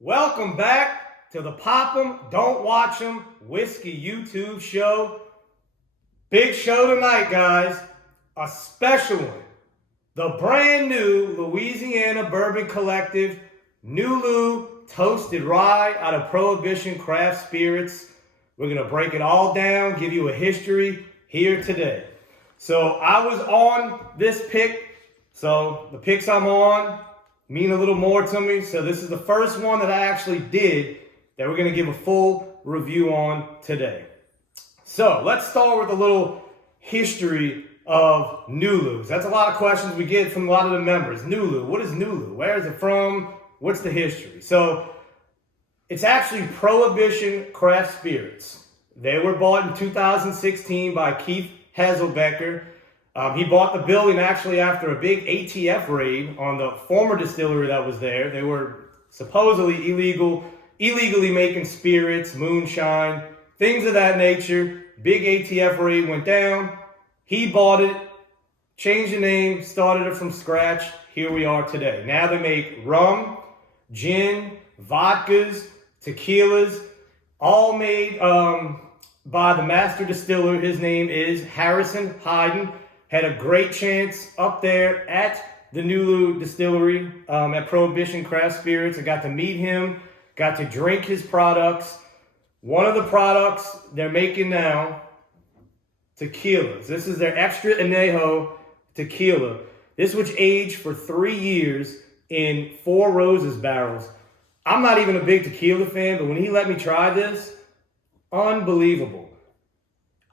Welcome back to the Pop 'em, Don't Watch 'em Whiskey YouTube show. Big show tonight, guys. A special one. The brand new Louisiana Bourbon Collective NULU Toasted Rye out of Prohibition Craft Spirits. We're going to break it all down, give you a history here today. So I was on this pick, so the picks I'm on mean a little more to me. So this is the first one that I actually did that we're going to give a full review on today. So let's start with a little history of NULU. That's a lot of questions we get from a lot of the members. NULU, what is NULU? Where is it from? What's the history? So it's actually Prohibition Craft Spirits. They were bought in 2016 by Keith Hazelbecker. He bought the building actually after a big ATF raid on the former distillery that was there. They were supposedly illegally making spirits, moonshine, things of that nature. Big ATF raid went down. He bought it, changed the name, started it from scratch. Here we are today. Now they make rum, gin, vodkas, tequilas, all made by the master distiller. His name is Harrison Hayden. Had a great chance up there at the NULU distillery at Prohibition Craft Spirits. I got to meet him, got to drink his products. One of the products they're making now, tequilas. This is their extra Anejo tequila. This was aged for 3 years in Four Roses barrels. I'm not even a big tequila fan, but when he let me try this, unbelievable.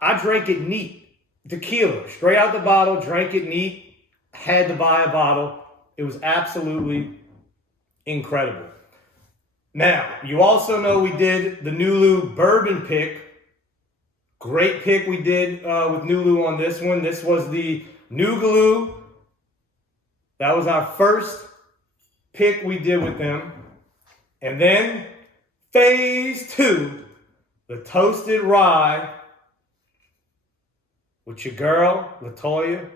I drank it neat. Tequila, straight out the bottle, drank it neat, had to buy a bottle. It was absolutely incredible. Now, you also know we did the NULU Bourbon Pick. Great pick we did with NULU on this one. This was the NULU. That was our first pick we did with them. And then phase 2, the Toasted Rye, with your girl, LaToya,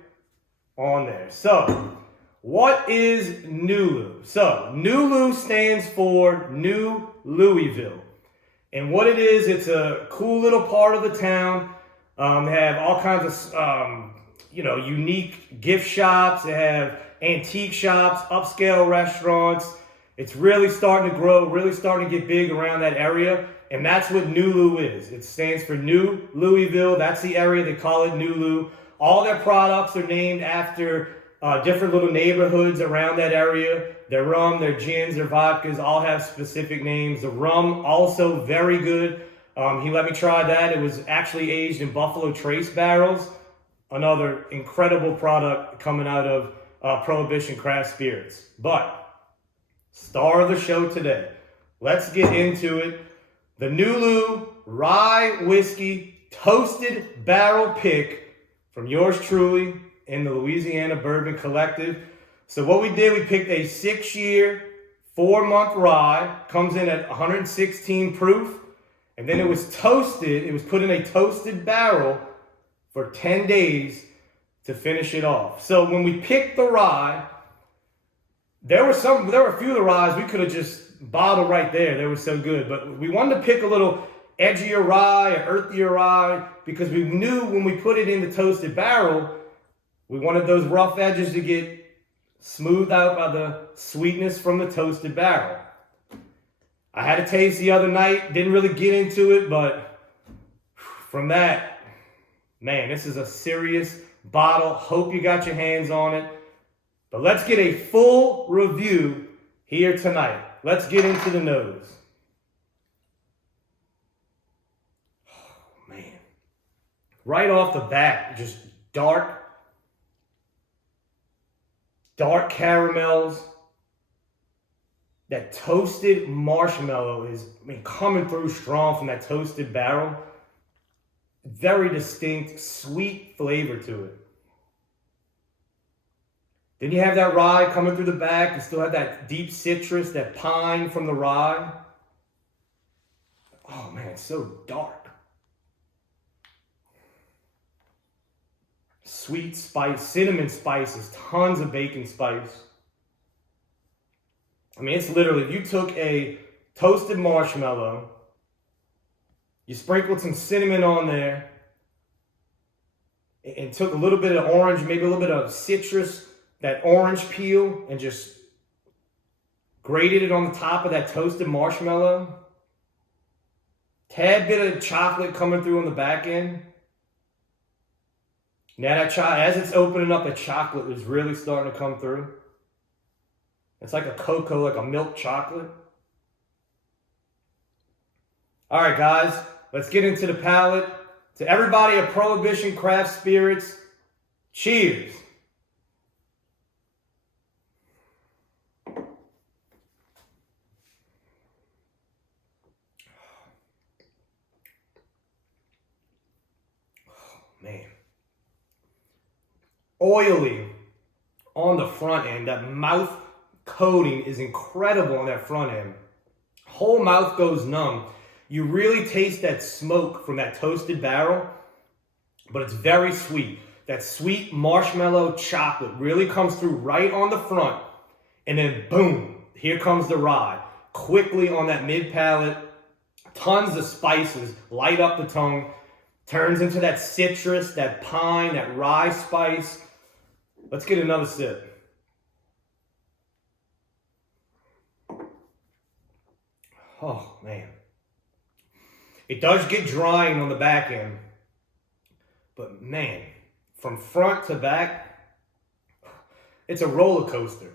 on there. So, what is NULU? So, NULU stands for New Louisville. And what it is, it's a cool little part of the town. They have all kinds of, unique gift shops. They have antique shops, upscale restaurants. It's really starting to grow, really starting to get big around that area. And that's what NULU is. It stands for New Louisville. That's the area. They call it NULU. All their products are named after different little neighborhoods around that area. Their rum, their gins, their vodkas all have specific names. The rum also very good. He let me try that. It was actually aged in Buffalo Trace barrels. Another incredible product coming out of Prohibition Craft Spirits. But star of the show today. Let's get into it. The NULU Rye Whiskey Toasted Barrel Pick from yours truly in the Louisiana Bourbon Collective. So what we did, we picked a 6-year, 4-month rye. Comes in at 116 proof. And then it was toasted. It was put in a toasted barrel for 10 days to finish it off. So when we picked the rye, there were a few of the ryes we could have just bottled right there. They were so good. But we wanted to pick a little edgier rye, an earthier rye, because we knew when we put it in the toasted barrel, we wanted those rough edges to get smoothed out by the sweetness from the toasted barrel. I had a taste the other night, didn't really get into it, but from that, man, this is a serious bottle. Hope you got your hands on it. But let's get a full review here tonight. Let's get into the nose. Oh, man. Right off the bat, just dark caramels. That toasted marshmallow is, coming through strong from that toasted barrel. Very distinct, sweet flavor to it. Then you have that rye coming through the back. You still have that deep citrus, that pine from the rye. Oh man, it's so dark. Sweet spice, cinnamon spices, tons of bacon spice. I mean, it's literally, if you took a toasted marshmallow. You sprinkled some cinnamon on there and took a little bit of orange, maybe a little bit of citrus, that orange peel, and just grated it on the top of that toasted marshmallow. Tad bit of chocolate coming through on the back end. Now as it's opening up, the chocolate is really starting to come through. It's like a cocoa, like a milk chocolate. All right, guys, let's get into the palate. To everybody at Prohibition Craft Spirits, cheers. Man. Oily on the front end. That mouth coating is incredible on that front end. Whole mouth goes numb. You really taste that smoke from that toasted barrel, but it's very sweet. That sweet marshmallow chocolate really comes through right on the front, and then boom, here comes the rye. Quickly on that mid palate, tons of spices light up the tongue, turns into that citrus, that pine, that rye spice. Let's get another sip. Oh, man. It does get drying on the back end. But, man, from front to back, it's a roller coaster.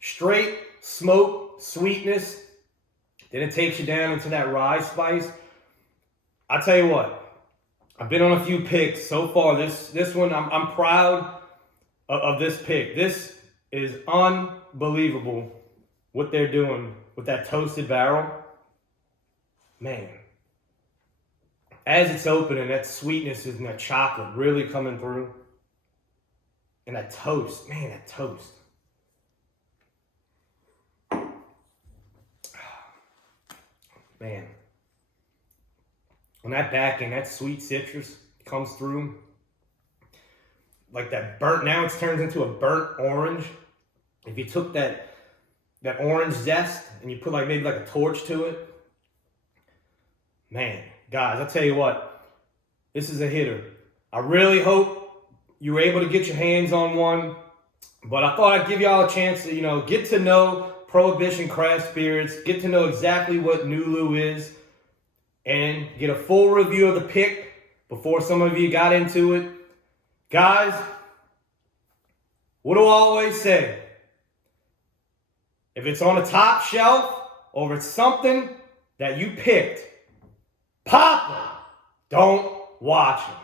Straight smoke, sweetness. Then it takes you down into that rye spice. I tell you what, I've been on a few picks so far. This one, I'm proud of this pick. This is unbelievable what they're doing with that toasted barrel. Man, as it's opening, that sweetness and that chocolate really coming through. And that toast, man, that toast. Man. On that back end, that sweet citrus comes through. Like that burnt, now it's turned into a burnt orange. If you took that orange zest and you put like maybe like a torch to it. Man, guys, I'll tell you what, this is a hitter. I really hope you were able to get your hands on one, but I thought I'd give y'all a chance to, get to know Prohibition Craft Spirits, get to know exactly what NULU is, and get a full review of the pick before some of you got into it. Guys, what do I always say? If it's on a top shelf or it's something that you picked, pop them. Don't watch them.